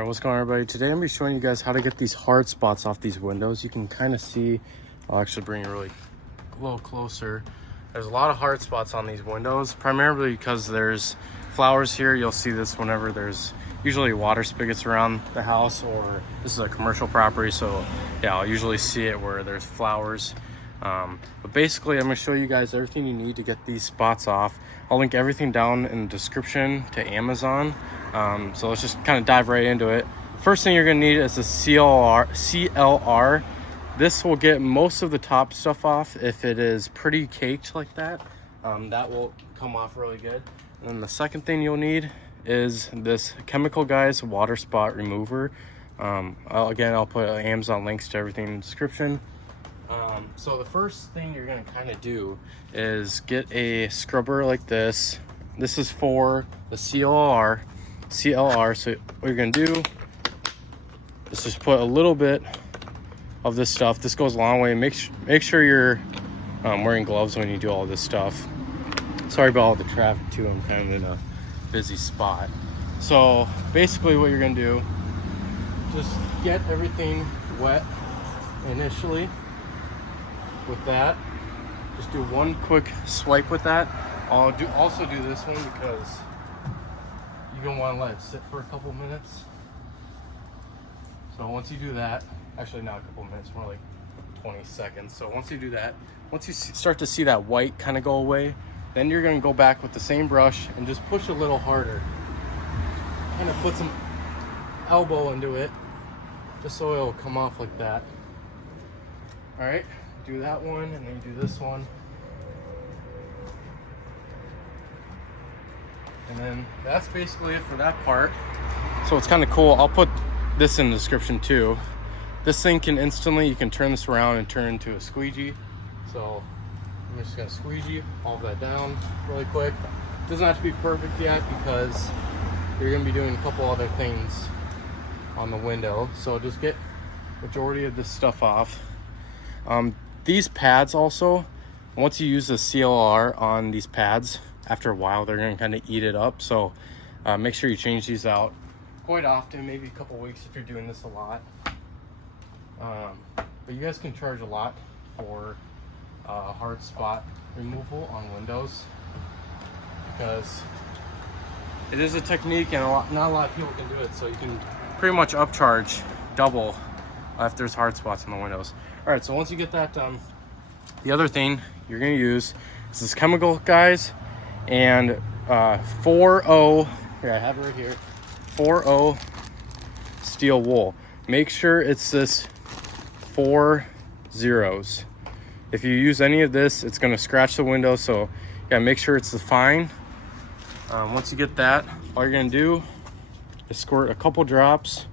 Alright, what's going on, everybody? Today I'm going to be showing you guys how to get these hard spots off these windows. You can kind of see, I'll actually bring it really a little closer. There's a lot of hard spots on these windows, primarily because there's flowers here. You'll see this whenever there's usually water spigots around the house, or this is a commercial property, so yeah, I'll usually see it where there's flowers. But basically I'm going to show you guys everything you need to get these spots off. I'll link everything down in the description to Amazon. So let's just kind of dive right into it. First thing you're going to need is a CLR. This will get most of the top stuff off. If it is pretty caked like that, that will come off really good. And then the second thing you'll need is this Chemical Guys water spot remover. I'll put Amazon links to everything in the description. So the first thing you're going to kind of do is get a scrubber like this. This is for the CLR. So what you're going to do is just put a little bit of this stuff. This goes a long way. Make sure you're wearing gloves when you do all this stuff. Sorry about all the traffic too. I'm kind of in a busy spot. So basically what you're going to do, just get everything wet initially with that. Just do one quick swipe with that. I'll also do this one because you're gonna want to let it sit for a couple minutes. So once you do that, actually not a couple minutes, more like 20 seconds. So once you do that, once you start to see that white kind of go away, then you're gonna go back with the same brush and just push a little harder. Kind of put some elbow into it, just so it'll come off like that. All right. Do that one, and then you do this one, and then that's basically it for that part. So it's kind of cool. I'll put this in the description too. This thing can instantly, you can turn this around and turn into a squeegee. So I'm just gonna squeegee all of that down really quick. Doesn't have to be perfect yet because you're gonna be doing a couple other things on the window. So just get majority of this stuff off. These pads also, once you use the CLR on these pads, after a while they're going to kind of eat it up. So make sure you change these out quite often, maybe a couple weeks if you're doing this a lot. But you guys can charge a lot for hard spot removal on windows, because it is a technique and not a lot of people can do it. So you can pretty much upcharge double if there's hard spots on the windows. All right, so once you get that done, the other thing you're going to use is this Chemical Guys and 4O, here I have it right here, 4O steel wool. Make sure it's this 4 zeros. If you use any of this, it's going to scratch the window, so yeah, make sure it's the fine. Once you get that, all you're going to do is squirt a couple drops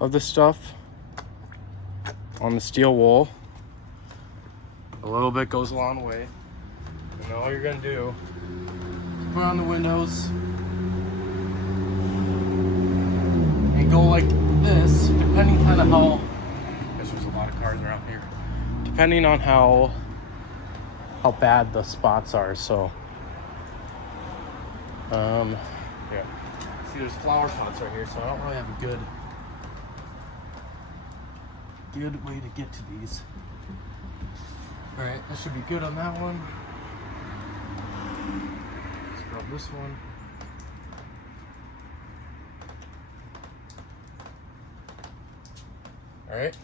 of this stuff on the steel wool. A little bit goes a long way. And then all you're gonna do is put it on the windows and go like this, depending kind of how, I guess there's a lot of cars around here, depending on how bad the spots are. So yeah, see there's flower spots right here, so I don't really have a good way to get to these. All right, that should be good on that one. Let's grab this one. All right,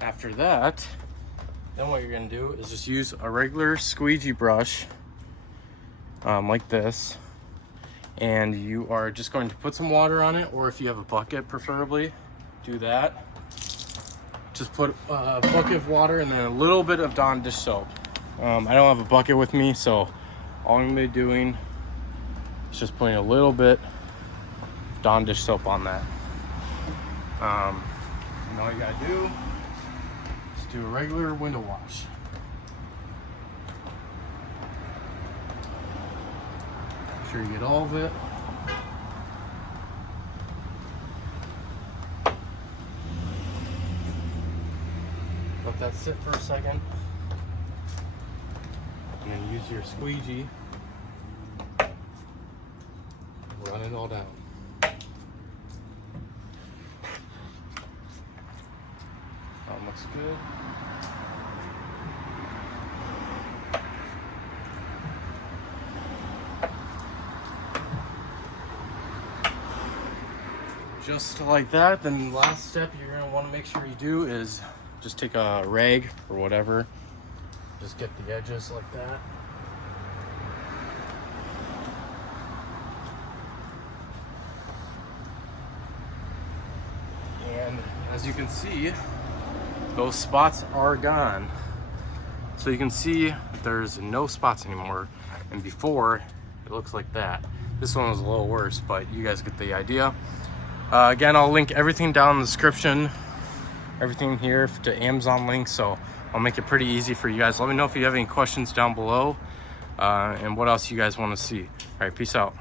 after that, then what you're gonna do is just use a regular squeegee brush like this, and you are just going to put some water on it, or if you have a bucket preferably, do that. Just put a bucket of water and then a little bit of Dawn dish soap. I don't have a bucket with me, so all I'm gonna be doing is just putting a little bit of Dawn dish soap on that. And all you gotta do is do a regular window wash. Make sure you get all of it. Let that sit for a second, and then use your squeegee, run it all down. looks good. Just like that. Then the last step you're going to want to make sure you do is just take a rag or whatever. Just get the edges like that. And as you can see, those spots are gone. So you can see there's no spots anymore. And before, it looks like that. This one was a little worse, but you guys get the idea. Again, I'll link everything down in the description. Everything here to Amazon links, so I'll make it pretty easy for you guys. Let me know if you have any questions down below and what else you guys want to see. All right, peace out.